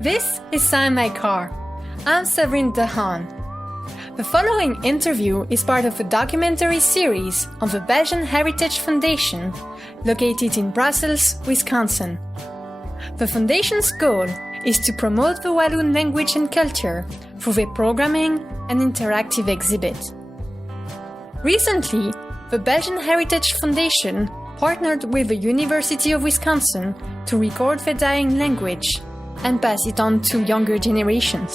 This is SignMyCar. I'm Sabrine Dehaan. The following interview is part of a documentary series on the Belgian Heritage Foundation, located in Brussels, Wisconsin. The foundation's goal is to promote the Walloon language and culture through their programming and interactive exhibits. Recently, the Belgian Heritage Foundation partnered with the University of Wisconsin to record the dying language and pass it on to younger generations.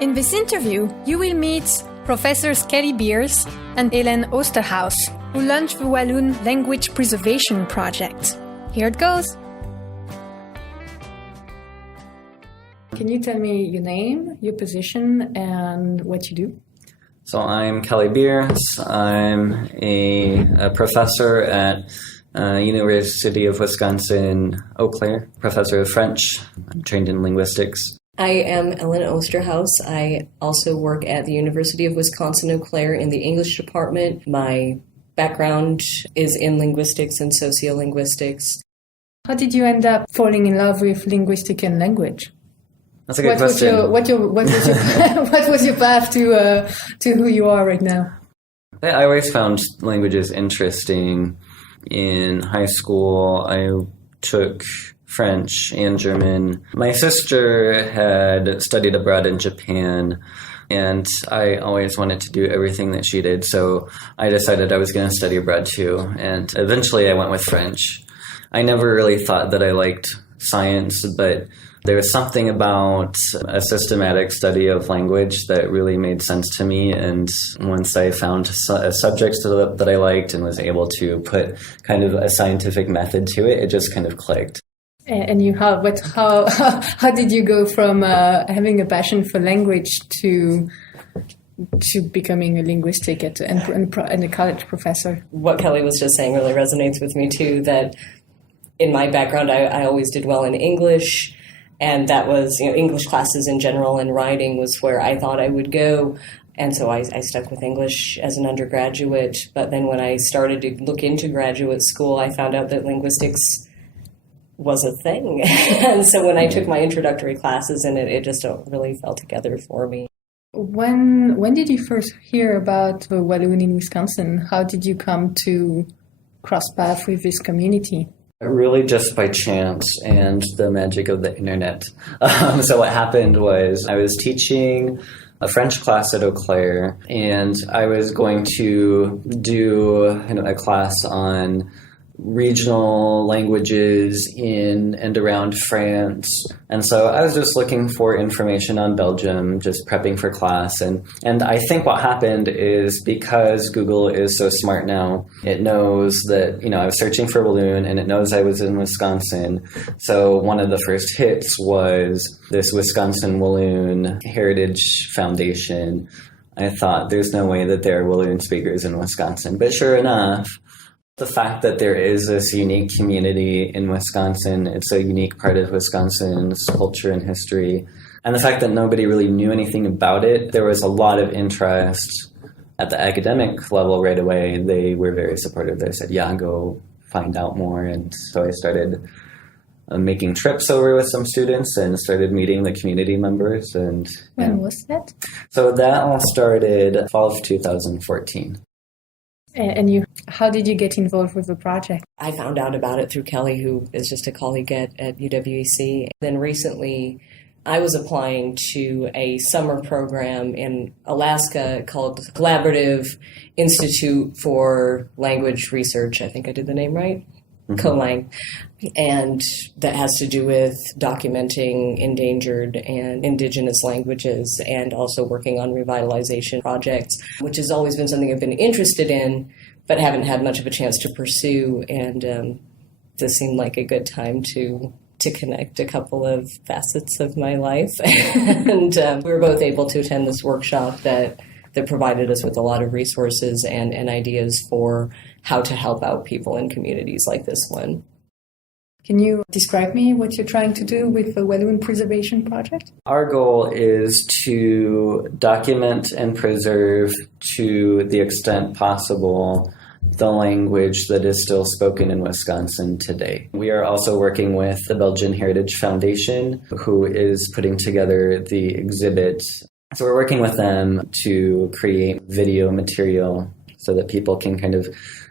In this interview, you will meet Professors Kelly Biers and Ellen Osterhaus, who launched the Walloon Language Preservation Project. Here it goes. Can you tell me your name, your position, and what you do? So I'm Kelly Biers. I'm a professor at University of Wisconsin, Eau Claire, professor of French. I'm trained in linguistics. I am Ellen Osterhaus. I also work at the University of Wisconsin, Eau Claire in the English department. My background is in linguistics and sociolinguistics. How did you end up falling in love with linguistics and language? That's a good question. What was your path to who you are right now? I always found languages interesting. In high school, I took French and German. My sister had studied abroad in Japan, and I always wanted to do everything that she did, so I decided I was going to study abroad too, and eventually I went with French. I never really thought that I liked science, but there was something about a systematic study of language that really made sense to me, and once I found a subject that I liked and was able to put kind of a scientific method to it, it just kind of clicked. And how did you go from having a passion for language to becoming a linguistic and a college professor? What Kelly was just saying really resonates with me too, that in my background I always did well in English. And that was, English classes in general and writing was where I thought I would go. And so I stuck with English as an undergraduate. But then when I started to look into graduate school, I found out that linguistics was a thing. And so when I took my introductory classes in it, it just really fell together for me. When did you first hear about the Walloon in Wisconsin? How did you come to cross paths with this community? Really just by chance and the magic of the internet. So what happened was I was teaching a French class at Eau Claire, and I was going to do a class on regional languages in and around France. And so I was just looking for information on Belgium, just prepping for class. And I think what happened is because Google is so smart now, it knows that, I was searching for Walloon and it knows I was in Wisconsin. So one of the first hits was this Wisconsin Walloon Heritage Foundation. I thought there's no way that there are Walloon speakers in Wisconsin. But sure enough, the fact that there is this unique community in Wisconsin, it's a unique part of Wisconsin's culture and history. And the fact that nobody really knew anything about it, there was a lot of interest at the academic level right away. They were very supportive. They said, yeah, go find out more. And so I started making trips over with some students and started meeting the community members. And when was that? So that all started fall of 2014. And how did you get involved with the project? I found out about it through Kelly, who is just a colleague at UWEC. Then recently, I was applying to a summer program in Alaska called Collaborative Institute for Language Research. I think I did the name right? Mm-hmm. COLANG. And that has to do with documenting endangered and indigenous languages and also working on revitalization projects, which has always been something I've been interested in, but haven't had much of a chance to pursue. And this seemed like a good time to connect a couple of facets of my life. And we were both able to attend this workshop that provided us with a lot of resources and ideas for how to help out people in communities like this one. Can you describe me what you're trying to do with the Walloon Preservation Project? Our goal is to document and preserve to the extent possible the language that is still spoken in Wisconsin today. We are also working with the Belgian Heritage Foundation, who is putting together the exhibit. So we're working with them to create video material so that people can kind of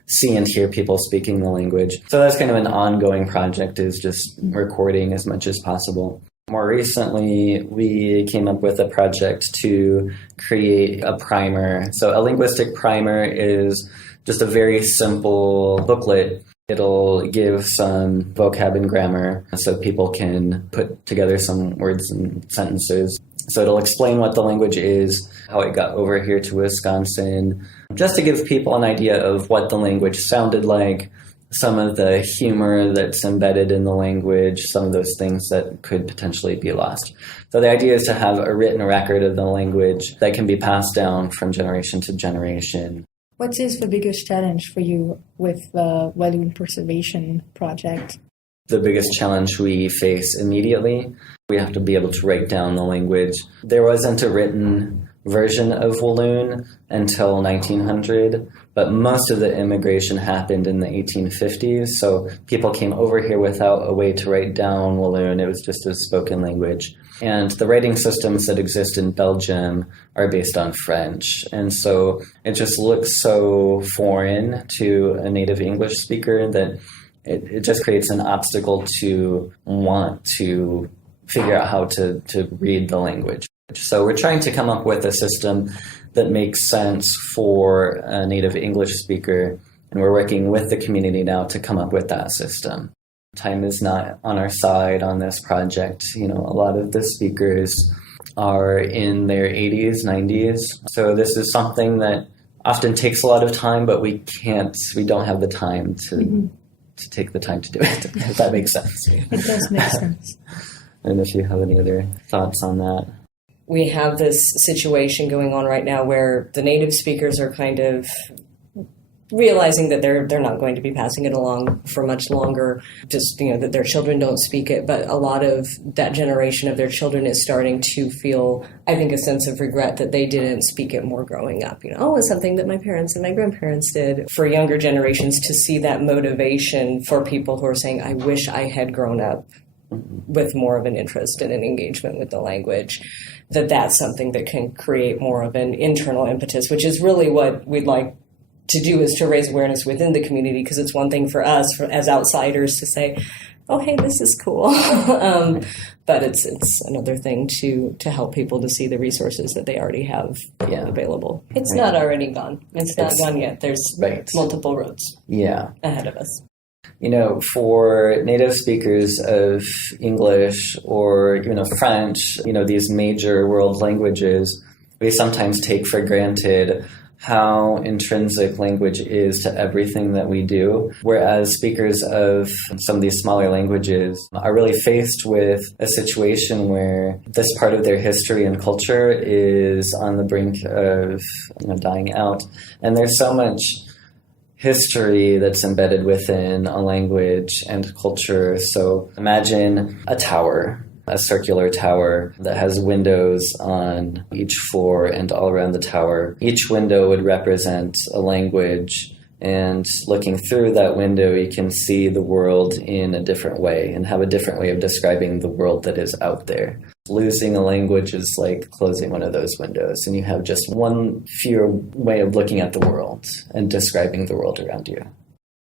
see and hear people speaking the language. So that's kind of an ongoing project, is just recording as much as possible. More recently, we came up with a project to create a primer. So a linguistic primer is just a very simple booklet. It'll give some vocab and grammar so people can put together some words and sentences. So it'll explain what the language is, how it got over here to Wisconsin, just to give people an idea of what the language sounded like, some of the humor that's embedded in the language, some of those things that could potentially be lost. So the idea is to have a written record of the language that can be passed down from generation to generation. What is the biggest challenge for you with the Walloon Preservation Project? The biggest challenge we face immediately, we have to be able to write down the language. There wasn't a written version of Walloon until 1900, but most of the immigration happened in the 1850s, so people came over here without a way to write down Walloon. It was just a spoken language. And the writing systems that exist in Belgium are based on French. And so it just looks so foreign to a native English speaker that it just creates an obstacle to want to figure out how to read the language. So we're trying to come up with a system that makes sense for a native English speaker, and we're working with the community now to come up with that system. Time is not on our side on this project. You know, a lot of the speakers are in their 80s, 90s. So this is something that often takes a lot of time, but we don't have the time to take the time to do it, if that makes sense. It does make sense. I don't know if you have any other thoughts on that. We have this situation going on right now where the native speakers are kind of realizing that they're not going to be passing it along for much longer, just, you know, that their children don't speak it. But a lot of that generation of their children is starting to feel, I think, a sense of regret that they didn't speak it more growing up. You know, oh, it's something that my parents and my grandparents did. For younger generations to see that motivation for people who are saying, I wish I had grown up with more of an interest and an engagement with the language, that's something that can create more of an internal impetus, which is really what we'd like to do, is to raise awareness within the community, because it's one thing for us as outsiders to say, oh, hey, this is cool. But it's another thing to help people to see the resources that they already have available. It's not already gone. It's not gone yet. There's multiple roads ahead of us. You know, for native speakers of English or, you know, French, you know, these major world languages, we sometimes take for granted how intrinsic language is to everything that we do, whereas speakers of some of these smaller languages are really faced with a situation where this part of their history and culture is on the brink of, you know, dying out. And there's so much history that's embedded within a language and culture. So imagine a tower, a circular tower that has windows on each floor and all around the tower. Each window would represent a language, and looking through that window, you can see the world in a different way and have a different way of describing the world that is out there. Losing a language is like closing one of those windows, and you have just one fewer way of looking at the world and describing the world around you.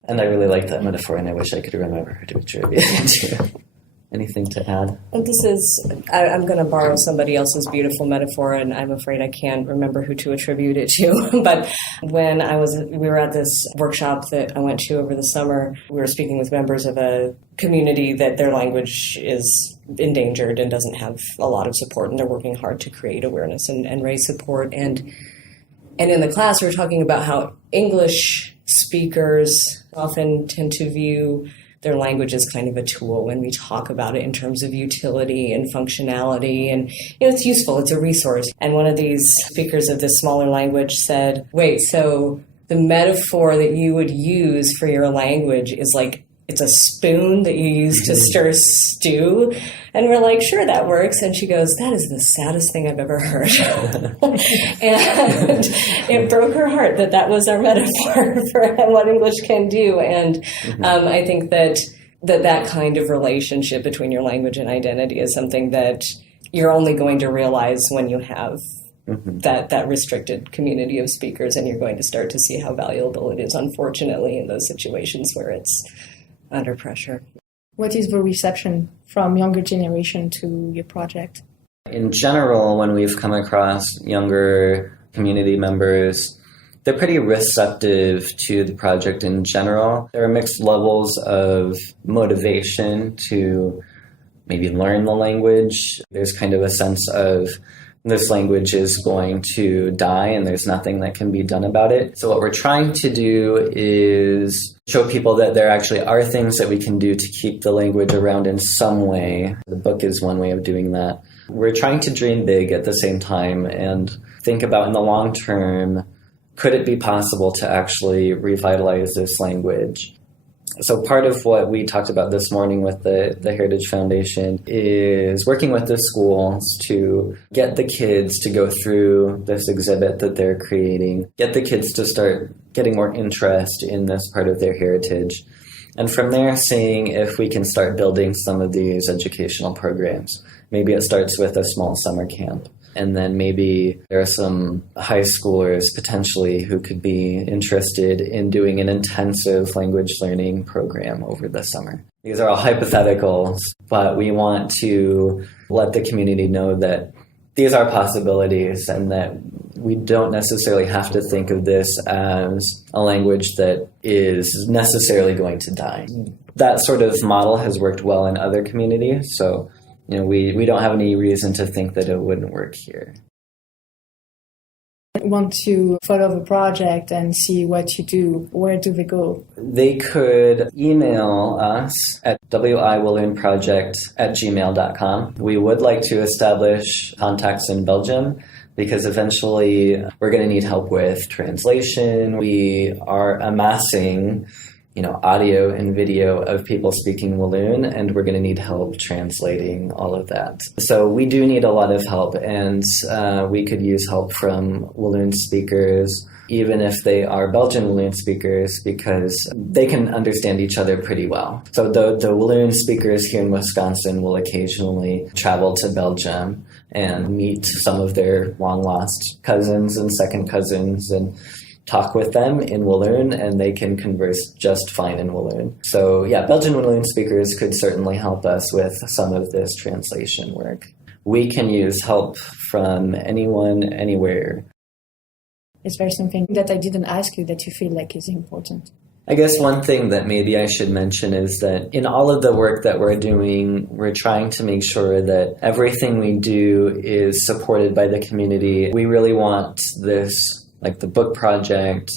And I really like that metaphor, and I wish I could remember who to attribute it to. Anything to add? And this is, I'm going to borrow somebody else's beautiful metaphor, and I'm afraid I can't remember who to attribute it to. But when we were at this workshop that I went to over the summer, we were speaking with members of a community that their language is endangered and doesn't have a lot of support, and they're working hard to create awareness and raise support. And in the class, we were talking about how English speakers often tend to view their language is kind of a tool when we talk about it in terms of utility and functionality. And, you know, it's useful, it's a resource. And one of these speakers of this smaller language said, wait, so the metaphor that you would use for your language is like it's a spoon that you use to stir stew. And we're like, sure, that works. And she goes, that is the saddest thing I've ever heard. And it broke her heart that was our metaphor for what English can do. And I think that kind of relationship between your language and identity is something that you're only going to realize when you have that restricted community of speakers, and you're going to start to see how valuable it is, unfortunately, in those situations where it's under pressure. What is the reception from younger generation to your project? In general, when we've come across younger community members, they're pretty receptive to the project in general. There are mixed levels of motivation to maybe learn the language. There's kind of a sense of this language is going to die and there's nothing that can be done about it. So what we're trying to do is show people that there actually are things that we can do to keep the language around in some way. The book is one way of doing that. We're trying to dream big at the same time and think about in the long term, could it be possible to actually revitalize this language? So part of what we talked about this morning with the Heritage Foundation is working with the schools to get the kids to go through this exhibit that they're creating, get the kids to start getting more interest in this part of their heritage, and from there seeing if we can start building some of these educational programs. Maybe it starts with a small summer camp. And then maybe there are some high schoolers potentially who could be interested in doing an intensive language learning program over the summer. These are all hypotheticals, but we want to let the community know that these are possibilities and that we don't necessarily have to think of this as a language that is necessarily going to die. That sort of model has worked well in other communities, so we don't have any reason to think that it wouldn't work here. Want to follow the project and see what you do, where do they go? They could email us at wiwalloonproject@gmail.com. We would like to establish contacts in Belgium because eventually we're going to need help with translation. We are amassing audio and video of people speaking Walloon, and we're going to need help translating all of that. So we do need a lot of help, and we could use help from Walloon speakers, even if they are Belgian Walloon speakers, because they can understand each other pretty well. So the Walloon speakers here in Wisconsin will occasionally travel to Belgium and meet some of their long-lost cousins and second cousins and talk with them in Walloon, and they can converse just fine in Walloon. So yeah, Belgian Walloon speakers could certainly help us with some of this translation work. We can use help from anyone, anywhere. Is there something that I didn't ask you that you feel like is important? I guess one thing that maybe I should mention is that in all of the work that we're doing, we're trying to make sure that everything we do is supported by the community. We really want this, like the book project,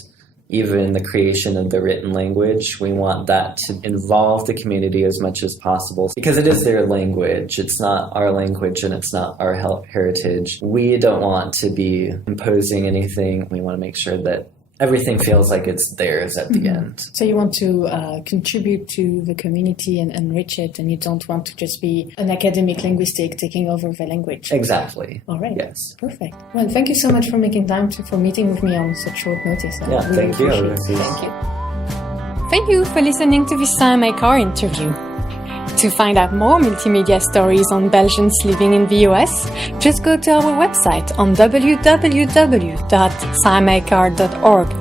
even the creation of the written language, we want that to involve the community as much as possible because it is their language. It's not our language and it's not our heritage. We don't want to be imposing anything. We want to make sure that everything feels like it's theirs at the end. So you want to contribute to the community and enrich it, and you don't want to just be an academic linguistic taking over the language. Exactly. All right. Yes. Perfect. Well, thank you so much for making time for meeting with me on such short notice. Yeah, thank you. Thank you. Thank you for listening to this SignMyCar interview. To find out more multimedia stories on Belgians living in the US, just go to our website on www.signmycar.org.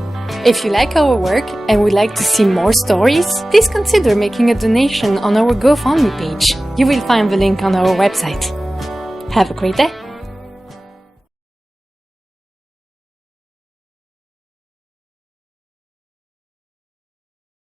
If you like our work and would like to see more stories, please consider making a donation on our GoFundMe page. You will find the link on our website. Have a great day!